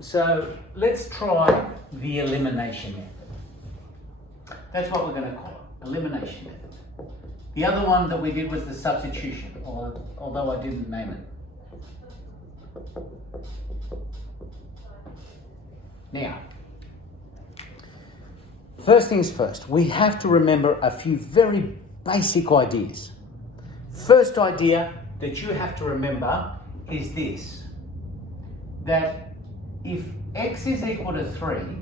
So let's try the elimination method. That's what we're going to call it, elimination method. The other one that we did was the substitution, although I didn't name it. Now, first things first, we have to remember a few very basic ideas. First idea that you have to remember is this, that if x is equal to 3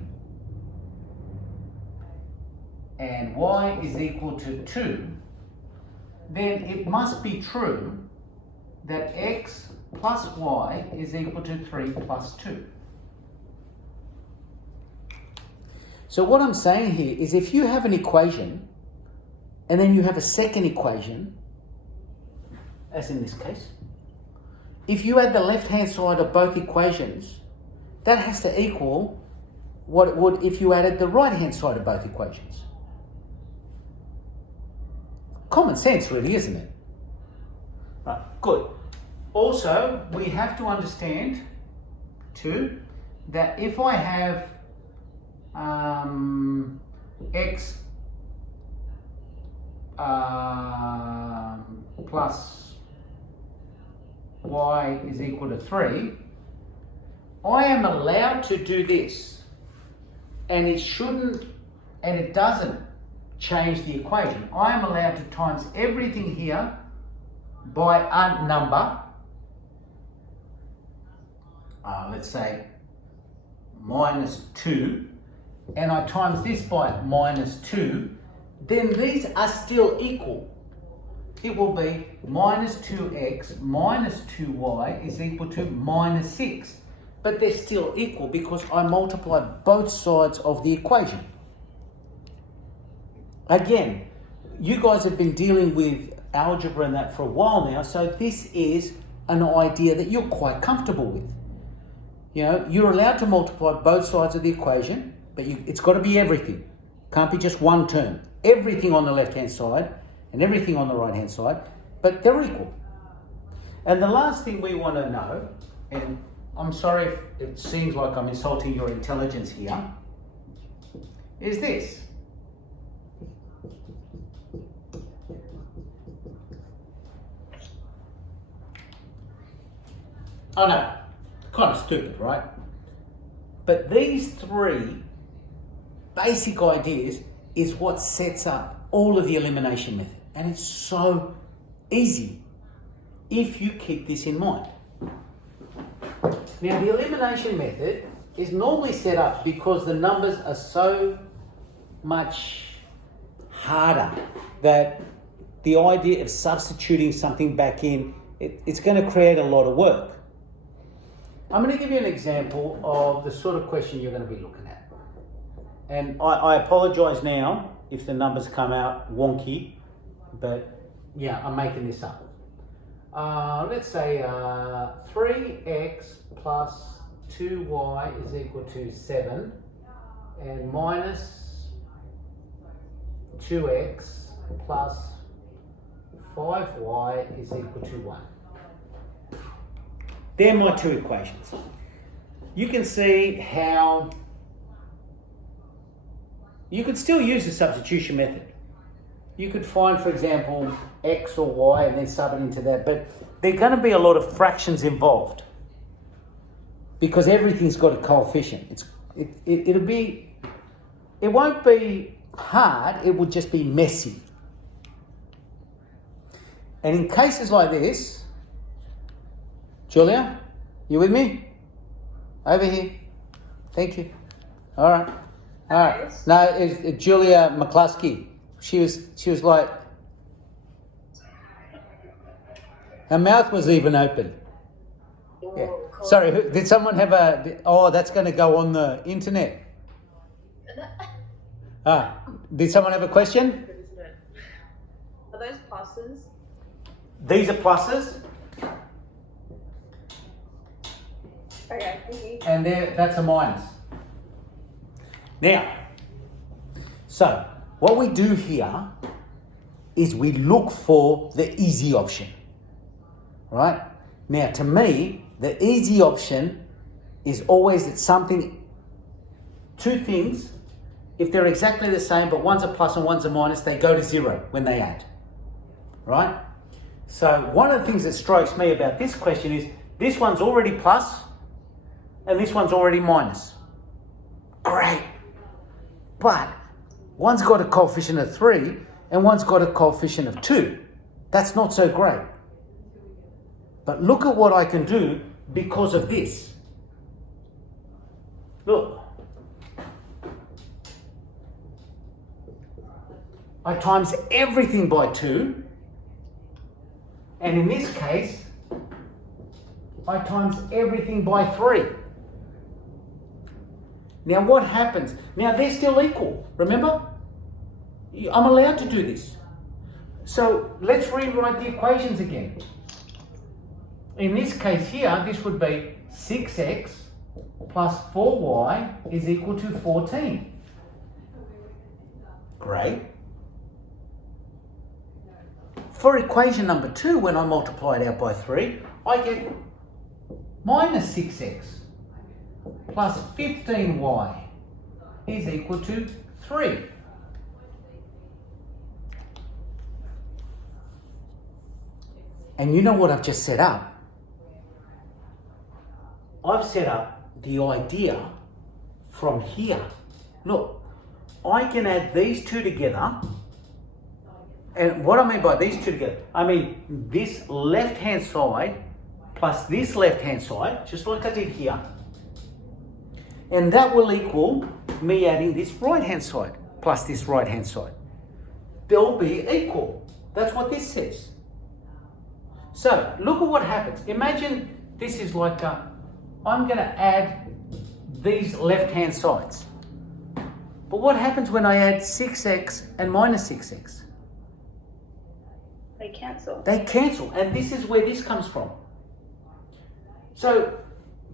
and y is equal to 2, then it must be true that x plus y is equal to 3 plus 2. So what I'm saying here is if you have an equation and then you have a second equation, as in this case, if you add the left-hand side of both equations, that has to equal what it would if you added the right-hand side of both equations. Common sense, really, isn't it? Right, good. Also, we have to understand, too, that if I have x plus y is equal to 3, I am allowed to do this, and it shouldn't, and it doesn't change the equation. I am allowed to times everything here by a number, let's say minus 2, and I times this by minus 2, then these are still equal. It will be minus 2x minus 2y is equal to minus 6. But they're still equal because I multiply both sides of the equation. Again, you guys have been dealing with algebra and that for a while now, so this is an idea that you're quite comfortable with. You know, you're allowed to multiply both sides of the equation, but it's got to be everything. Can't be just one term. Everything on the left-hand side and everything on the right-hand side, but they're equal. And the last thing we want to know, and I'm sorry if it seems like I'm insulting your intelligence here, is this. I know, kind of stupid, right? But these three basic ideas is what sets up all of the elimination method. And it's so easy if you keep this in mind. Now, the elimination method is normally set up because the numbers are so much harder that the idea of substituting something back in, it's going to create a lot of work. I'm going to give you an example of the sort of question you're going to be looking at. And I apologise now if the numbers come out wonky, but yeah, I'm making this up. Let's say 3x plus 2y is equal to 7 and minus 2x plus 5y is equal to 1. They're my two equations. You can see how you could still use the substitution method. You could find, for example, x or y and then sub it into that, but there are going to be a lot of fractions involved because everything's got a coefficient. It won't be hard, it would just be messy. And in cases like this, Julia, you with me? Over here. Thank you. All right. All right. No, it's Julia McCluskey. She was like, her mouth was even open. Yeah. Sorry, did someone have that's going to go on the internet. Did someone have a question? Are those pluses? These are pluses. Okay, thank you. And that's a minus. Now, so what we do here is we look for the easy option, right? Now, to me, the easy option is always that two things, if they're exactly the same, but one's a plus and one's a minus, they go to zero when they add, right? So one of the things that strikes me about this question is this one's already plus and this one's already minus. Great. But one's got a coefficient of 3 and one's got a coefficient of 2. That's not so great. But look at what I can do because of this. Look. I times everything by 2. And in this case, I times everything by 3. Now what happens? Now they're still equal, remember? I'm allowed to do this. So let's rewrite the equations again. In this case here, this would be 6x plus 4y is equal to 14. Great. For equation number 2, when I multiply it out by 3, I get minus 6x plus 15y is equal to 3. And you know what I've just set up? I've set up the idea from here. Look, I can add these two together. And what I mean by these two together, I mean this left-hand side plus this left-hand side, just like I did here. And that will equal me adding this right-hand side plus this right-hand side. They'll be equal. That's what this says. So look at what happens. Imagine this is like I'm going to add these left-hand sides. But what happens when I add 6x and minus 6x? They cancel. They cancel, and this is where this comes from. So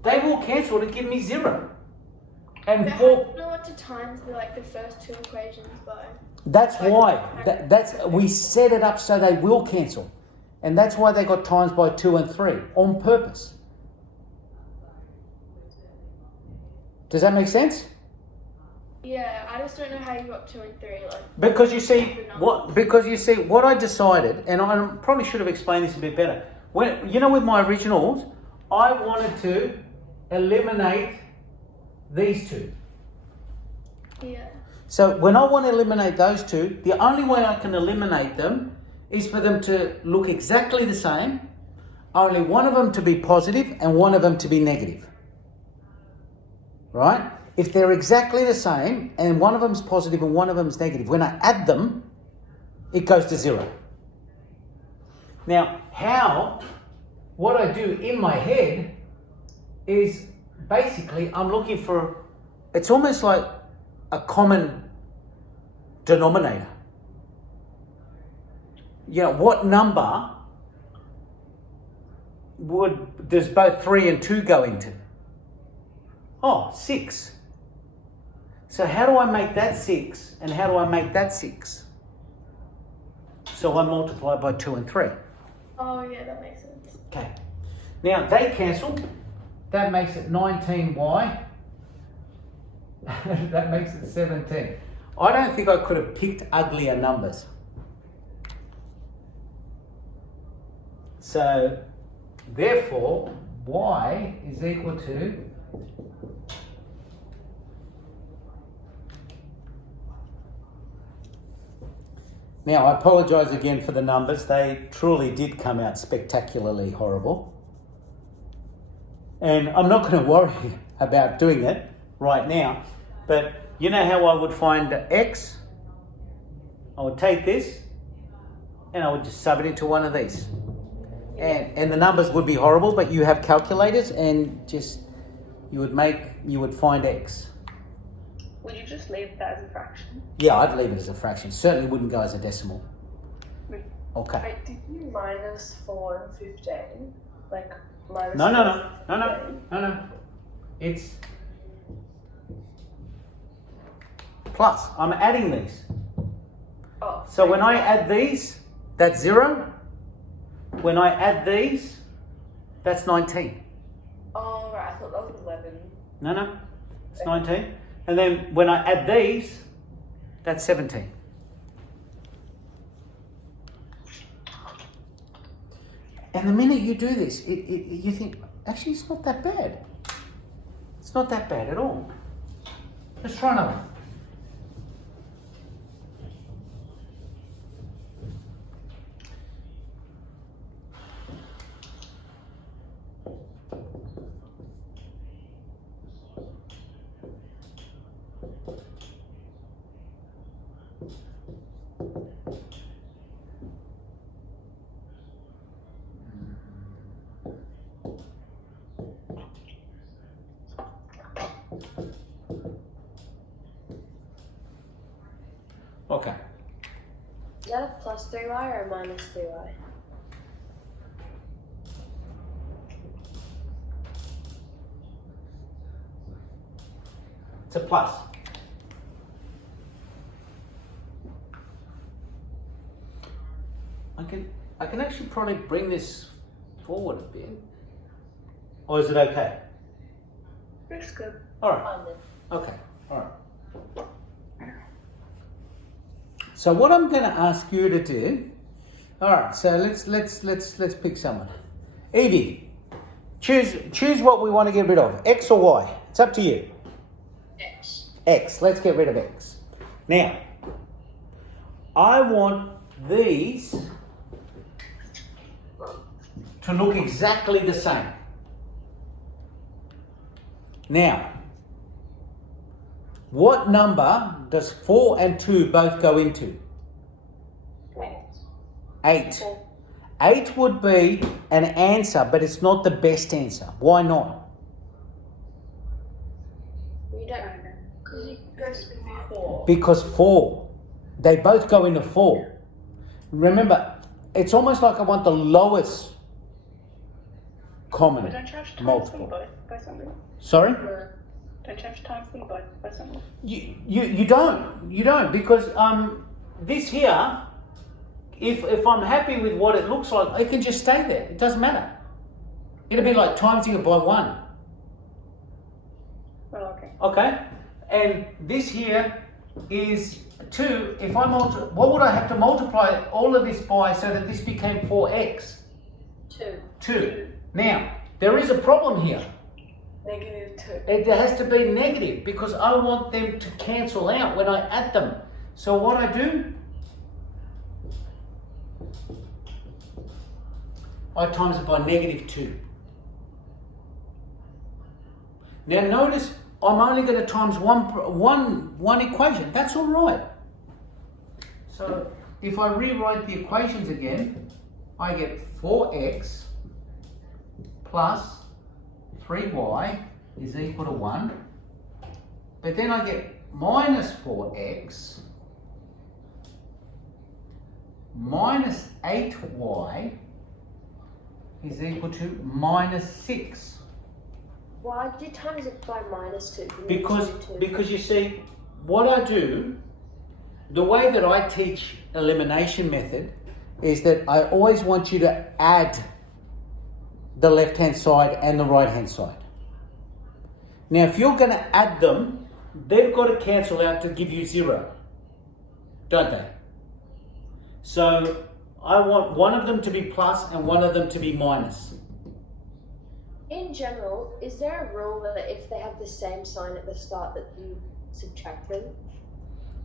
they will cancel to give me 0. And But for how do you know what to times the first two equations by? that's why we set it up so they will cancel, and that's why they got times by 2 and 3 on purpose. Does that make sense? Yeah, I just don't know how you got 2 and 3. Because you see what I decided, and I probably should have explained this a bit better. When with my originals, I wanted to eliminate these two. Yeah. So when I want to eliminate those two, the only way I can eliminate them is for them to look exactly the same, only one of them to be positive and one of them to be negative. Right? If they're exactly the same and one of them's positive and one of them's negative, when I add them, it goes to 0. Now, what I do in my head is basically I'm looking for, it's almost like a common denominator. What number does both 3 and 2 go into? Oh, 6. So how do I make that 6 and how do I make that 6? So I multiply by 2 and 3. Oh yeah, that makes sense. Okay. Now they cancel. That makes it 19y. That makes it 17. I don't think I could have picked uglier numbers. So therefore, y is equal to Now, I apologise again for the numbers. They truly did come out spectacularly horrible. And I'm not going to worry about doing it right now. But you know how I would find x? I would take this and I would just sub it into one of these. And the numbers would be horrible, but you have calculators and just you would find x. Would you just leave that as a fraction? Yeah, I'd leave it as a fraction. Certainly wouldn't go as a decimal. Okay. Wait, did you minus 4 and 15? Like, minus No. It's plus. I'm adding these. Oh. So when I add these, that's 0. When I add these, that's 19. Oh, right. I thought that was 11. No, it's 19. And then when I add these, that's 17. And the minute you do this, you think, actually, it's not that bad. It's not that bad at all. Let's try another one. Okay. Is that a plus 3y or a minus 3y? It's a plus. I can actually probably bring this forward a bit. Or is it okay? It's good. All right. Fine then. Okay. All right. So what I'm going to ask you to do. All right. So let's pick someone. Evie, choose what we want to get rid of. X or Y. It's up to you. X. X. Let's get rid of X. Now, I want these to look exactly the same. Now, what number does 4 and 2 both go into? 8. 8 would be an answer, but it's not the best answer. Why not? You don't know. Because it goes with 4. Because 4. They both go into 4. Remember, it's almost like I want the lowest common But don't you have to times them multiple. both by something? Sorry? Don't you have to times them both by something? You don't because this here, if I'm happy with what it looks like, it can just stay there. It doesn't matter. It'll be like timesing it by 1. Oh, okay. Okay? And this here is 2. If I what would I have to multiply all of this by so that this became 4x? 2. 2. Now, there is a problem here. -2. It has to be negative because I want them to cancel out when I add them. So what I do, I times it by -2. Now notice I'm only going to times one equation. That's all right. So if I rewrite the equations again, I get 4x plus 3y is equal to 1. But then I get minus 4x minus 8y is equal to minus 6. Why did you times it by -2? Because you see, what I do, the way that I teach elimination method is that I always want you to add the left-hand side and the right-hand side. Now, if you're going to add them, they've got to cancel out to give you 0, don't they? So I want one of them to be plus and one of them to be minus. In general, is there a rule that if they have the same sign at the start that you subtract them?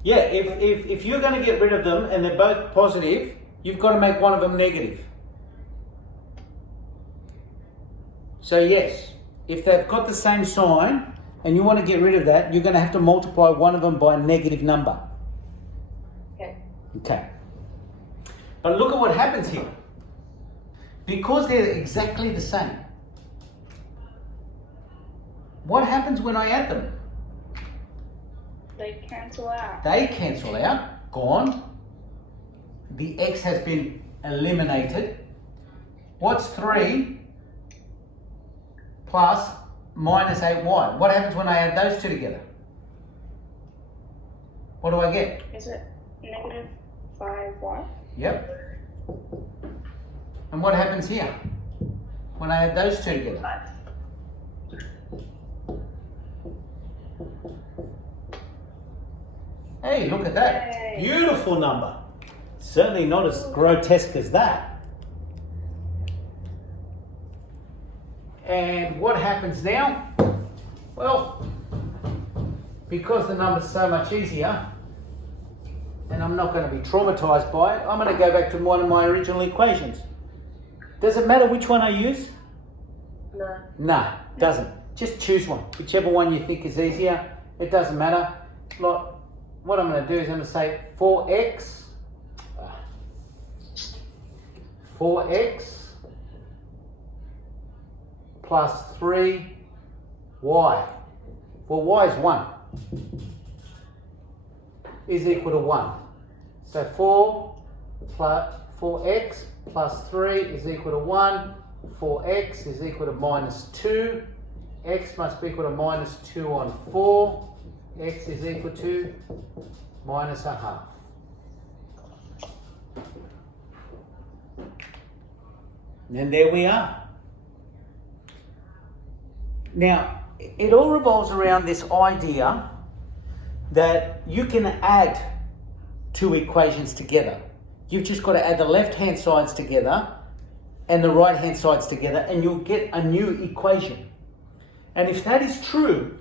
Yeah, if you're going to get rid of them and they're both positive, you've got to make one of them negative. So yes, if they've got the same sign and you want to get rid of that, you're going to have to multiply one of them by a negative number. Okay. Okay. But look at what happens here. Because they're exactly the same, what happens when I add them? They cancel out. They cancel out, gone. The x has been eliminated. What's 3 plus minus 8y? What happens when I add those two together? What do I get? Is it -5y? Yep. And what happens here when I add those two together? 5. Hey, look at that. Yay. Beautiful number. Certainly not as grotesque as that. And what happens now? Well, because the number's so much easier, and I'm not going to be traumatized by it, I'm going to go back to one of my original equations. Does it matter which one I use? No. No, doesn't. Just choose one. Whichever one you think is easier. It doesn't matter. Like, what I'm going to do is I'm going to say 4x plus 3y. Well, y is 1. Is equal to 1. So 4x plus 3 is equal to 1. 4x is equal to minus 2. X must be equal to minus 2 on 4. X is equal to minus a half. And there we are. Now, it all revolves around this idea that you can add two equations together. You've just got to add the left-hand sides together and the right-hand sides together, and you'll get a new equation. And if that is true,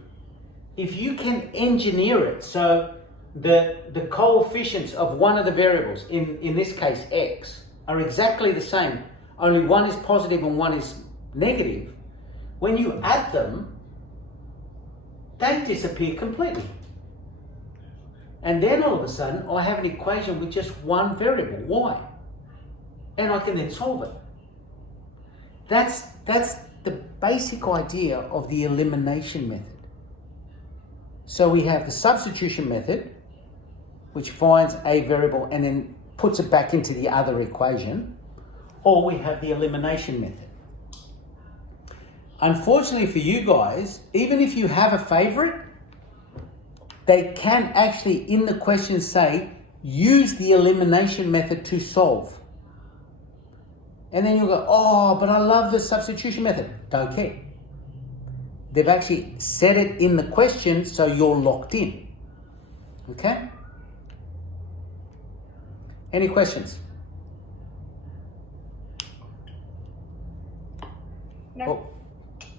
if you can engineer it so the coefficients of one of the variables, in this case x, are exactly the same, only one is positive and one is negative, when you add them, they disappear completely. And then all of a sudden, I have an equation with just one variable, y. And I can then solve it. That's the basic idea of the elimination method. So we have the substitution method, which finds a variable and then puts it back into the other equation, or we have the elimination method. Unfortunately for you guys, even if you have a favorite, they can actually in the question say, use the elimination method to solve. And then you'll go, oh, but I love the substitution method. Don't care. They've actually said it in the question, so you're locked in. Okay? Any questions? No. Oh.